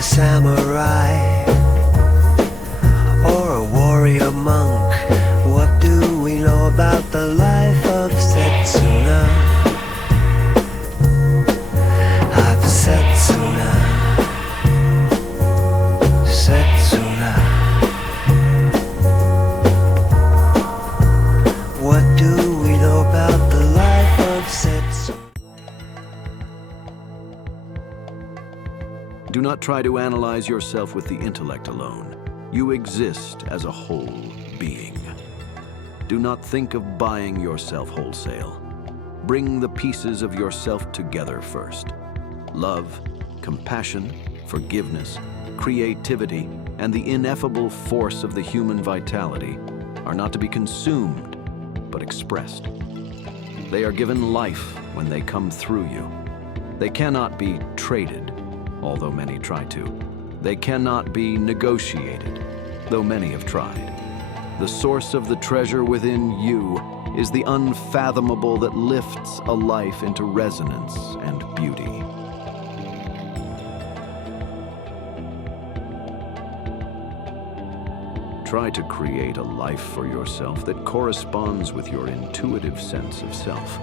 a samurai or a warrior monk? What do we know about the life of Setsuna? Of Setsuna. Setsuna. What do we know about the life of Setsuna? Do not try to analyze yourself with the intellect alone. You exist as a whole being. Do not think of buying yourself wholesale. Bring the pieces of yourself together first. Love, compassion, forgiveness, creativity, and the ineffable force of the human vitality are not to be consumed, but expressed. They are given life when they come through you. They cannot be traded, although many try to. They cannot be negotiated, though many have tried. The source of the treasure within you is the unfathomable that lifts a life into resonance and beauty. Try to create a life for yourself that corresponds with your intuitive sense of self.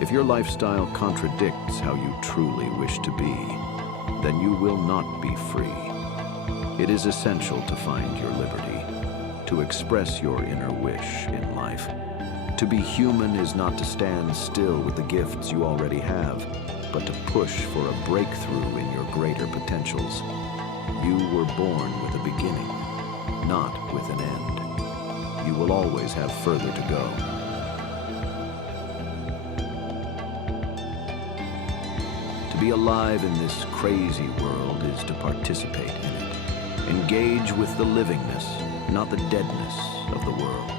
If your lifestyle contradicts how you truly wish to be, then you will not be free. It is essential to find your liberty, to express your inner wish in life. To be human is not to stand still with the gifts you already have, but to push for a breakthrough in your greater potentials. You were born with a beginning, not with an end. You will always have further to go. To be alive in this crazy world is to participate in it. Engage with the livingness, not the deadness of the world.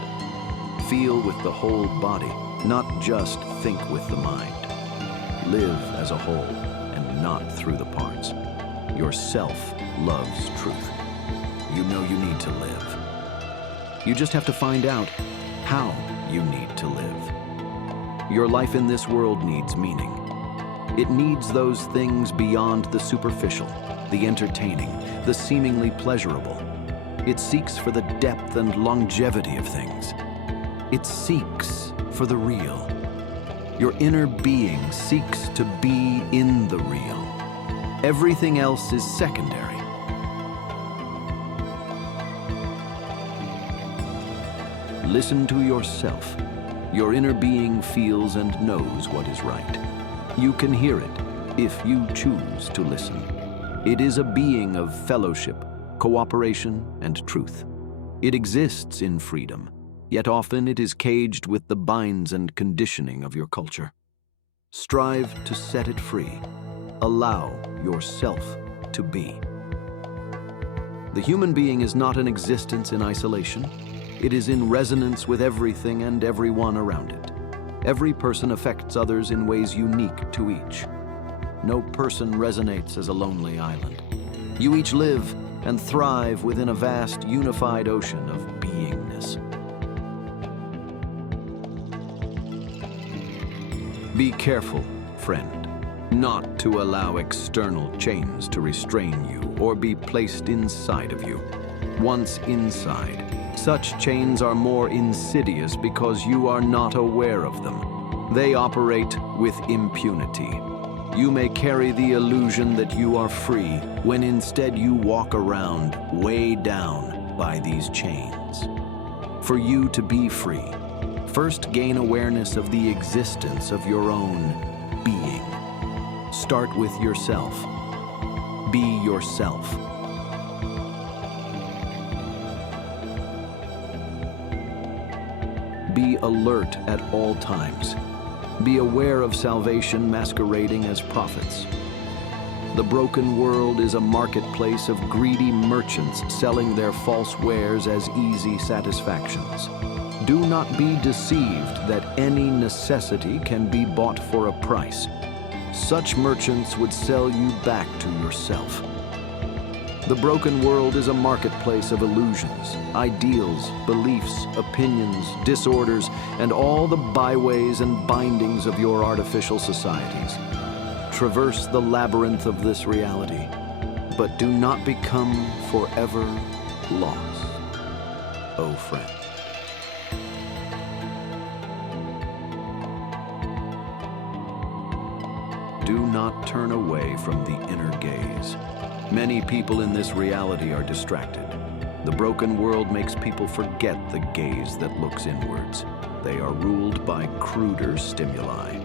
Feel with the whole body, not just think with the mind. Live as a whole and not through the parts. Yourself loves truth. You know you need to live. You just have to find out how you need to live. Your life in this world needs meaning. It needs those things beyond the superficial, the entertaining, the seemingly pleasurable. It seeks for the depth and longevity of things. It seeks for the real. Your inner being seeks to be in the real. Everything else is secondary. Listen to yourself. Your inner being feels and knows what is right. You can hear it if you choose to listen. It is a being of fellowship, cooperation, and truth. It exists in freedom, yet often it is caged with the binds and conditioning of your culture. Strive to set it free. Allow yourself to be. The human being is not an existence in isolation. It is in resonance with everything and everyone around it. Every person affects others in ways unique to each. No person resonates as a lonely island. You each live and thrive within a vast, unified ocean of beingness. Be careful, friend, not to allow external chains to restrain you or be placed inside of you. Once inside, such chains are more insidious because you are not aware of them. They operate with impunity. You may carry the illusion that you are free when instead you walk around weighed down by these chains. For you to be free, first gain awareness of the existence of your own being. Start with yourself. Be yourself. Be alert at all times. Be aware of salvation masquerading as prophets. The broken world is a marketplace of greedy merchants selling their false wares as easy satisfactions. Do not be deceived that any necessity can be bought for a price. Such merchants would sell you back to yourself. The broken world is a marketplace of illusions, ideals, beliefs, opinions, disorders, and all the byways and bindings of your artificial societies. Traverse the labyrinth of this reality. but do not become forever lost, O friend. Do not turn away from the inner gaze. Many people in this reality are distracted. The broken world makes people forget the gaze that looks inwards. They are ruled by cruder stimuli.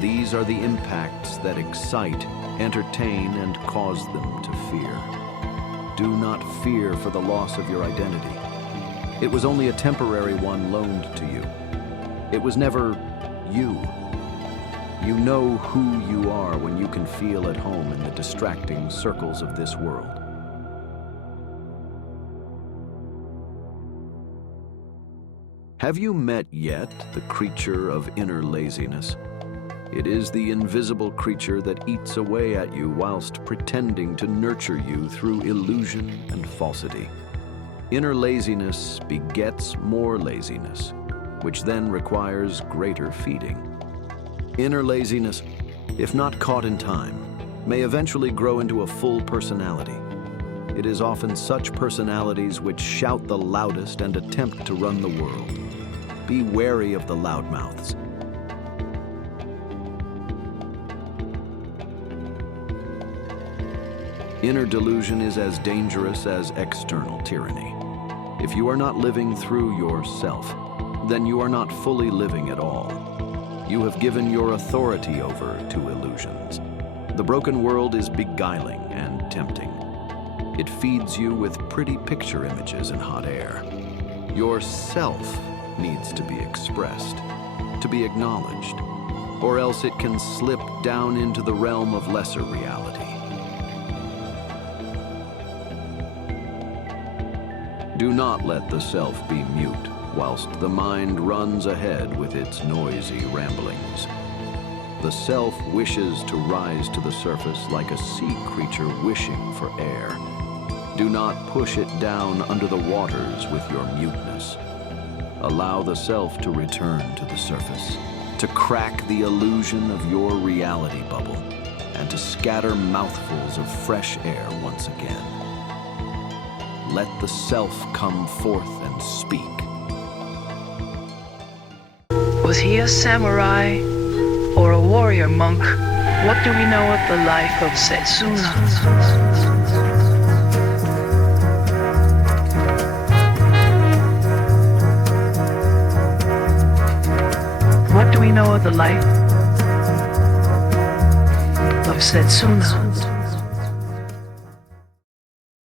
These are the impacts that excite, entertain, and cause them to fear. Do not fear for the loss of your identity. It was only a temporary one loaned to you. It was never you. You know who you are when you can feel at home in the distracting circles of this world. Have you met yet the creature of inner laziness? It is the invisible creature that eats away at you whilst pretending to nurture you through illusion and falsity. Inner laziness begets more laziness, which then requires greater feeding. Inner laziness, if not caught in time, may eventually grow into a full personality. It is often such personalities which shout the loudest and attempt to run the world. Be wary of the loudmouths. Inner delusion is as dangerous as external tyranny. If you are not living through yourself, then you are not fully living at all. You have given your authority over to illusions. The broken world is beguiling and tempting. It feeds you with pretty picture images and hot air. Yourself needs to be expressed, to be acknowledged, or else it can slip down into the realm of lesser reality. Do not let the self be mute whilst the mind runs ahead with its noisy ramblings. The self wishes to rise to the surface like a sea creature wishing for air. Do not push it down under the waters with your muteness. Allow the self to return to the surface, to crack the illusion of your reality bubble, and to scatter mouthfuls of fresh air once again. Let the self come forth and speak. Was he a samurai or a warrior monk? What do we know of the life of Setsuna? What do we know of the life of Setsuna?